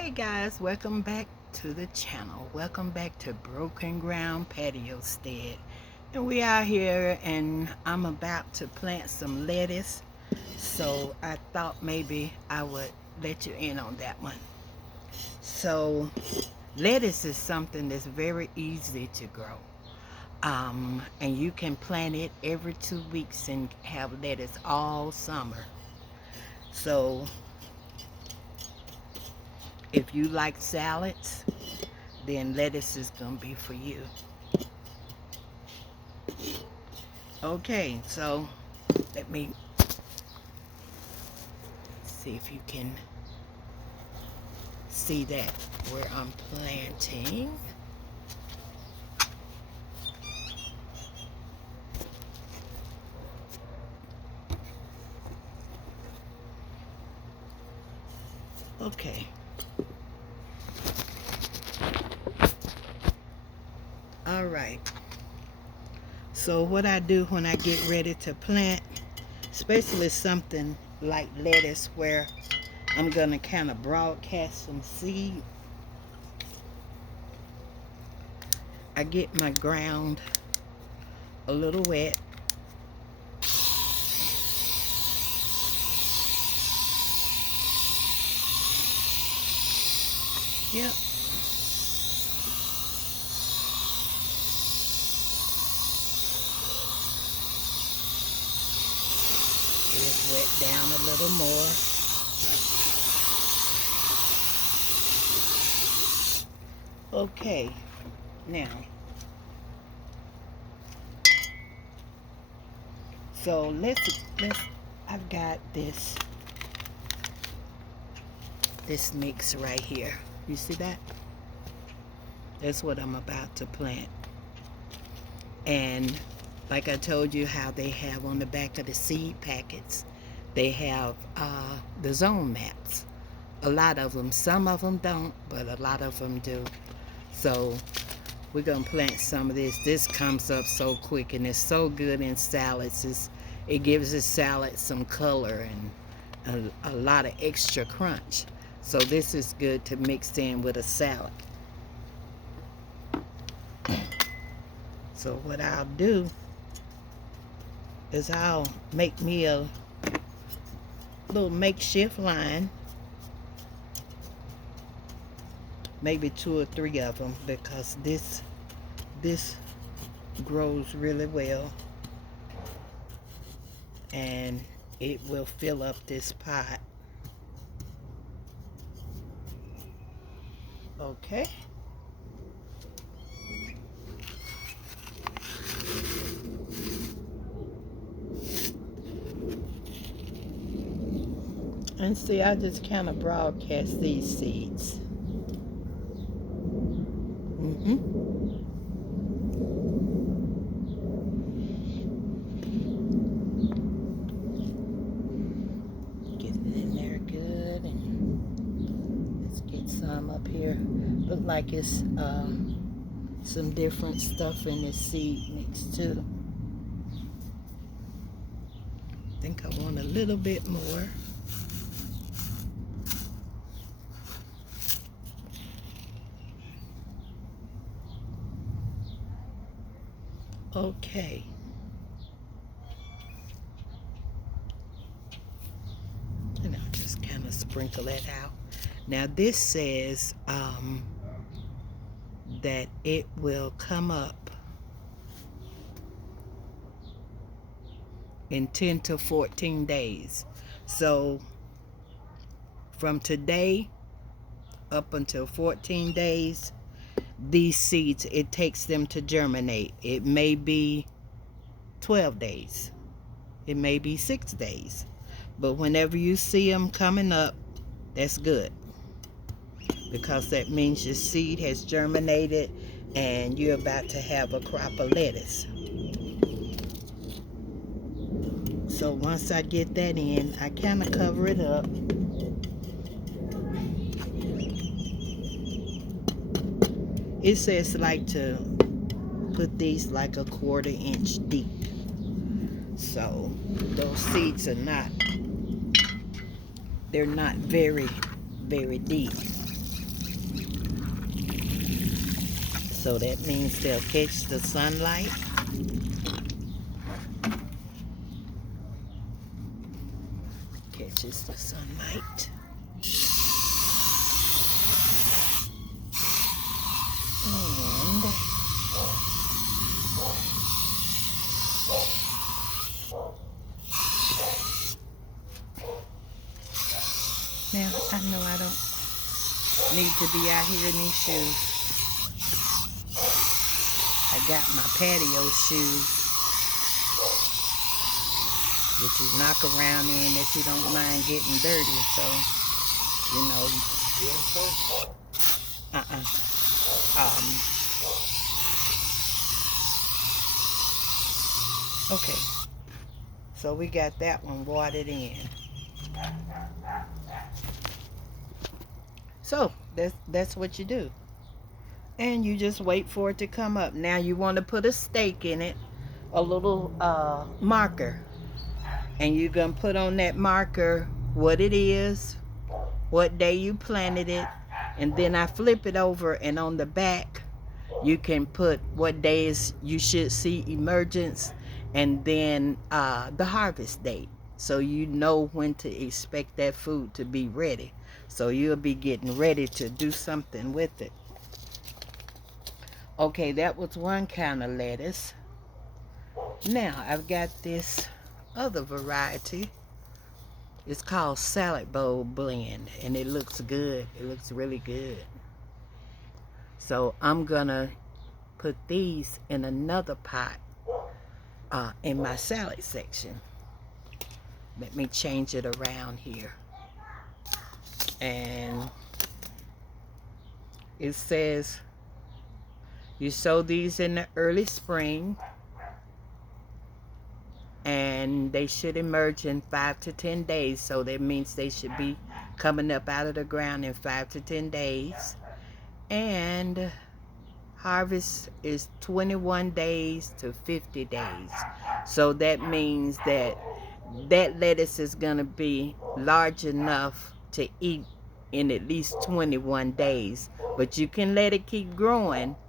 Hey guys, welcome back to the channel. Welcome back to Broken Ground Patio Stead. And we are here and I'm about to plant some lettuce. So I thought maybe I would let you in on that one. So lettuce is something that's very easy to grow. And you can plant it every 2 weeks and have lettuce all summer. So if you like salads, then lettuce is gonna be for you. Okay, so let me see if you can see that where I'm planting. Okay. All right. So what I do when I get ready to plant, especially something like lettuce where I'm gonna kind of broadcast some seed, I get my ground a little wet. Yep. Get it wet down a little more. Okay, now, so let's I've got this mix right here. You see that? That's what I'm about to plant. And like I told you how they have on the back of the seed packets, they have the zone maps. A lot of them, some of them don't, but a lot of them do. So we're gonna plant some of this. This comes up so quick and it's so good in salads. It gives the salad some color and a lot of extra crunch. So this is good to mix in with a salad. So what I'll do is I'll make me a little makeshift line, maybe 2 or 3 of them, because this grows really well and it will fill up this pot. Okay. And see, I just kind of broadcast these seeds. Get it in there good, and let's get some up here. Look like it's some different stuff in this seed mix too. I think I want a little bit more. Okay. And I'll just kind of sprinkle that out. Now this says that it will come up in 10 to 14 days. So from today up until 14 days, these seeds, it takes them to germinate. It may be 12 days. It may be 6 days. But whenever you see them coming up, that's good, because that means your seed has germinated and you're about to have a crop of lettuce. So once I get that in, I kind of cover it up. It says like to put these like a 1/4 inch deep. So those seeds are they're not very, very deep. So that means they'll catch the sunlight. Catches the sunlight. And now I know I don't need to be out here in these shoes. I got my patio shoes that you knock around in that you don't mind getting dirty. So, you know. Okay. So we got that one watered in. So that's what you do. And you just wait for it to come up. Now you want to put a stake in it, a little marker. And you're going to put on that marker what it is, what day you planted it, and then I flip it over, and on the back you can put what days you should see emergence, and then the harvest date, so you know when to expect that food to be ready. So you'll be getting ready to do something with it. Okay, that was one kind of lettuce. Now I've got this other variety. It's called salad bowl blend, and it looks good. It looks really good. So I'm gonna put these in another pot in my salad section. Let me change it around here. And it says you sow these in the early spring, and they should emerge in 5 to 10 days. So that means they should be coming up out of the ground in 5 to 10 days. And harvest is 21 days to 50 days. So that means that lettuce is going to be large enough to eat in at least 21 days. But you can let it keep growing